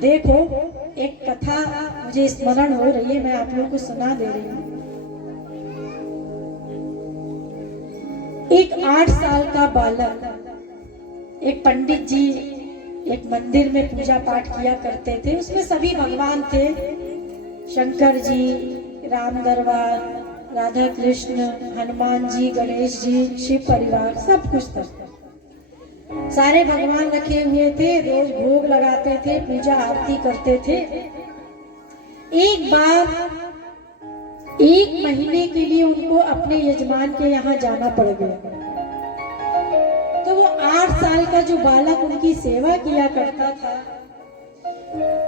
देखो, एक कथा मुझे स्मरण हो रही है, मैं आप लोगों को सुना दे रही हूँ। एक 8 साल का बालक, एक पंडित जी एक मंदिर में पूजा पाठ किया करते थे। उसमें सभी भगवान थे, शंकर जी, राम दरबार, राधा कृष्ण, हनुमान जी, गणेश जी, शिव परिवार, सब कुछ था। सारे भगवान रखे हुए थे, रोज भोग लगाते थे, पूजा आरती करते थे। एक बार 1 महीने के लिए उनको अपने यजमान के यहाँ जाना पड़ गया। तो वो 8 साल का जो बालक उनकी सेवा किया करता था,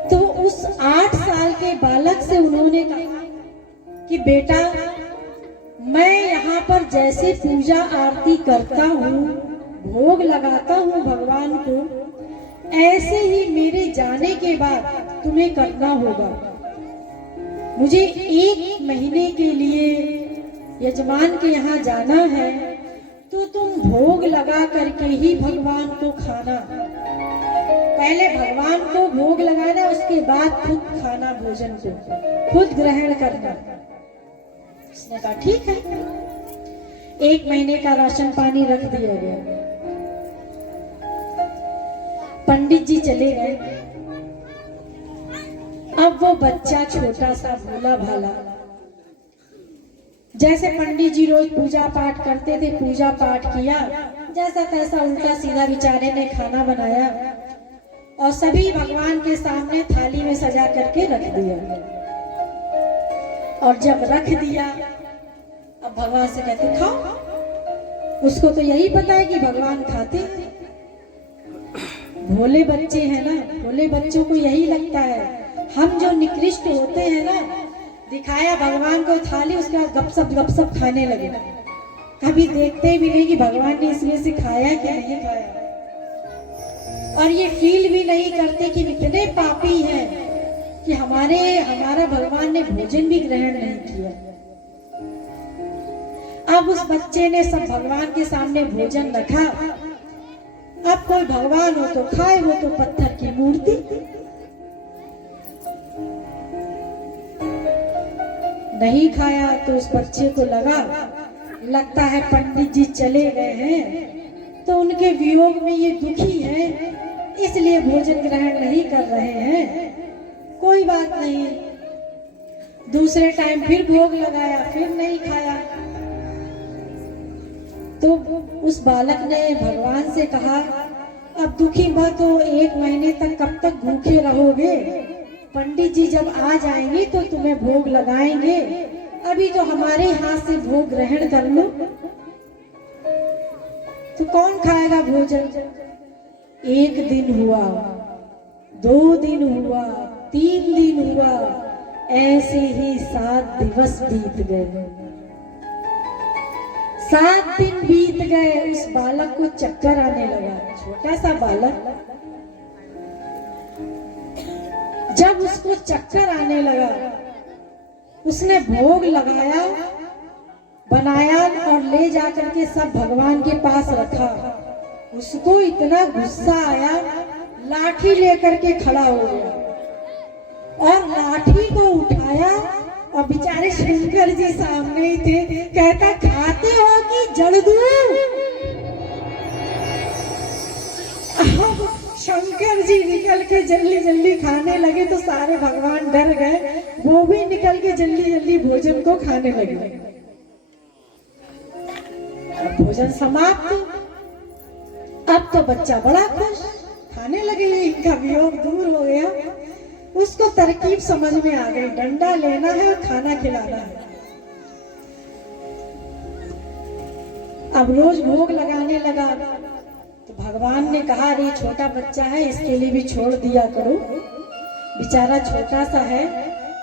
तो उस 8 साल के बालक से उन्होंने कहा कि बेटा, मैं यहाँ पर जैसे पूजा आरती करता हूँ, भोग लगाता हूँ भगवान को, ऐसे ही मेरे जाने के बाद तुम्हें करना होगा। मुझे 1 महीने के लिए यजमान के यहाँ जाना है, तो तुम भोग लगा करके ही भगवान को खाना। पहले भगवान को भोग लगाना, उसके बाद खुद खाना, भोजन को खुद ग्रहण करना। उसने कहा ठीक है। 1 महीने का राशन पानी रख दिया गया। पंडित जी चले गए। अब वो बच्चा छोटा सा भोला भाला, जैसे पंडित जी रोज पूजा पाठ करते थे, पूजा पाठ किया, जैसा तैसा उल्टा सीधा बेचारे ने खाना बनाया और सभी भगवान के सामने थाली में सजा करके रख दिया। और जब रख दिया, अब भगवान से कहते खाओ। उसको तो यही पता है कि भगवान खाते हैं। भोले बच्चे हैं ना, भोले बच्चों को यही लगता है। हम जो निकृष्ट होते हैं ना, दिखाया भगवान को थाली, उसके बाद गपसप खाने लगे। कभी देखते भी नहीं कि भगवान ने इसमें से खाया कि नहीं खाया, और ये फील भी नहीं करते कि इतने पापी हैं कि हमारा भगवान ने भोजन भी ग्रहण नहीं किया। अब उस बच्चे ने सब भगवान के सामने भोजन रखा। अब कोई भगवान हो तो खाए, वो तो पत्थर की मूर्ति। नहीं खाया तो उस बच्चे को लगता है पंडित जी चले गए हैं, तो उनके वियोग में ये दुखी है, इसलिए भोजन ग्रहण नहीं कर रहे हैं। कोई बात नहीं। दूसरे टाइम फिर भोग लगाया, फिर नहीं खाया। तो उस बालक ने भगवान से कहा, अब दुखी मत हो, 1 महीने तक कब तक भूखे रहोगे? पंडित जी जब आ जाएंगे तो तुम्हें भोग लगाएंगे, अभी तो हमारे हाथ से भोग ग्रहण कर लो। तो कौन खाएगा भोजन? 1 दिन हुआ, 2 दिन हुआ, 3 दिन हुआ, ऐसे ही 7 दिवस बीत गए। 7 दिन बीत गए। उस बालक को चक्कर आने लगा, छोटा सा बालक। जब उसको चक्कर आने लगा, उसने भोग लगाया, बनाया और ले जाकर के सब भगवान के पास रखा। उसको इतना गुस्सा आया, लाठी लेकर के खड़ा हो गया और लाठी को उठाया, और बेचारे शंकर जी सामने ही थे। कहता, खाते हो कि जड़ दूं? शंकर जी निकल के जल्दी खाने लगे, तो सारे भगवान डर गए। वो भी निकल के जल्दी भोजन को खाने लगे। अब भोजन समाप्त। अब तो बच्चा बड़ा खुश, खाने लगे, इनका वियोग दूर हो गया। उसको तरकीब समझ में आ गई, डंडा लेना है और खाना खिलाना है। अब रोज भोग लगाने लगा। तो भगवान ने कहा, अरे छोटा बच्चा है, इसके लिए भी छोड़ दिया करो, बेचारा छोटा सा है,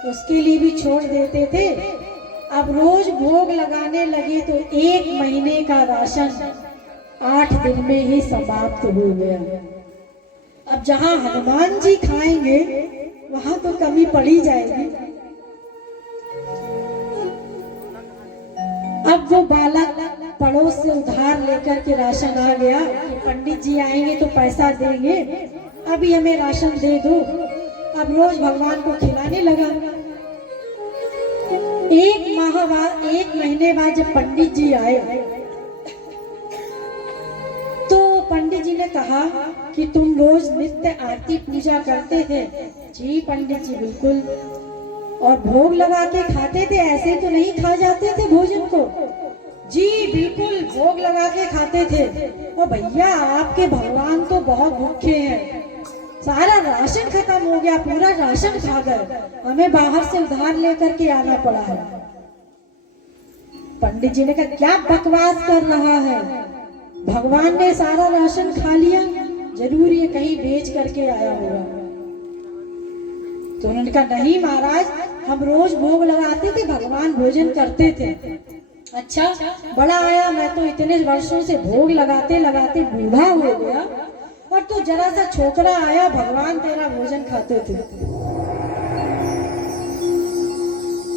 तो उसके लिए भी छोड़ देते थे। अब रोज भोग लगाने लगे तो 1 महीने का राशन 8 दिन में ही समाप्त हो गया। अब जहाँ हनुमान जी खाएंगे, वहां तो कमी पड़ी जाएगी। अब वो बालक पड़ोस से उधार लेकर के राशन आ गया कि पंडित जी आएंगे तो पैसा देंगे, अभी हमें राशन दे दो। अब रोज भगवान को खिलाने लगा। एक महीने बाद जब पंडित जी आए तो पंडित जी ने कहा कि तुम रोज नित्य आरती पूजा करते थे। जी पंडित जी बिल्कुल। और भोग लगा के खाते थे, ऐसे तो नहीं खा जाते थे भोजन को? जी बिल्कुल, भोग लगा के खाते थे। और भैया आपके भगवान तो बहुत भूखे हैं, सारा राशन खत्म हो गया, पूरा राशन खा गए, हमें बाहर से उधार लेकर के आना पड़ा है। पंडित जी ने कहा क्या बकवास कर रहा है, भगवान ने सारा राशन खा लिया, जरूर ये कहीं बेच करके आया होगा। तो उन्होंने कहा नहीं महाराज, हम रोज भोग लगाते थे, भगवान भोजन करते थे। अच्छा बड़ा आया, मैं तो इतने वर्षों से भोग लगाते लगाते बूढ़ा हो गया और तू जरा सा छोकरा आया, भगवान तेरा भोजन खाते थे।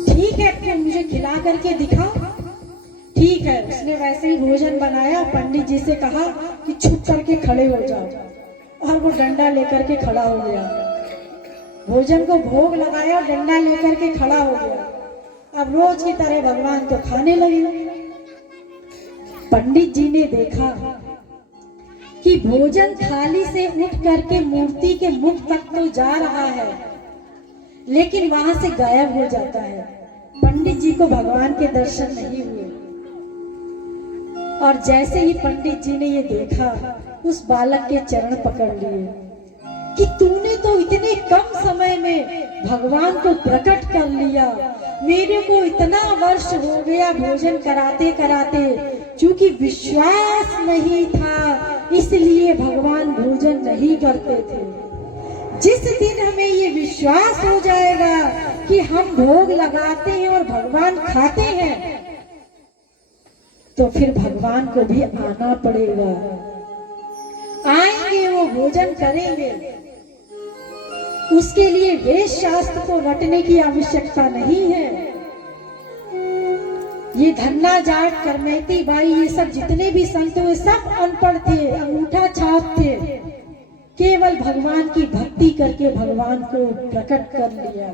ठीक है तुम मुझे खिला करके दिखाओ। ठीक है, उसने वैसे ही भोजन बनाया, पंडित जी से कहा कि छुप करके खड़े हो जाओ, और वो डंडा लेकर के खड़ा हो गया। भोजन को भोग लगाया, डंडा लेकर के खड़ा हो गया। अब रोज की तरह भगवान तो खाने लगे। पंडित जी ने देखा कि भोजन थाली से उठ करके मूर्ति के मुख तक तो जा रहा है, लेकिन वहां से गायब हो जाता है। पंडित जी को भगवान के दर्शन नहीं हुए। और जैसे ही पंडित जी ने ये देखा, उस बालक के चरण पकड़ लिए कि तूने तो इतने कम समय में भगवान को प्रकट कर लिया, मेरे को इतना वर्ष हो गया भोजन कराते कराते, क्योंकि विश्वास नहीं था इसलिए भगवान भोजन नहीं करते थे। जिस दिन हमें ये विश्वास हो जाएगा कि हम भोग लगाते हैं और भगवान खाते हैं, तो फिर भगवान को भी आना पड़ेगा, आएंगे, वो भोजन करेंगे। उसके लिए वेद शास्त्र को रटने की आवश्यकता नहीं है। ये धन्ना जाट करमेती बाई, ये सब जितने भी संत हुए सब अनपढ़ थे, अंगूठा छाप थे, केवल भगवान की भक्ति करके भगवान को प्रकट कर लिया।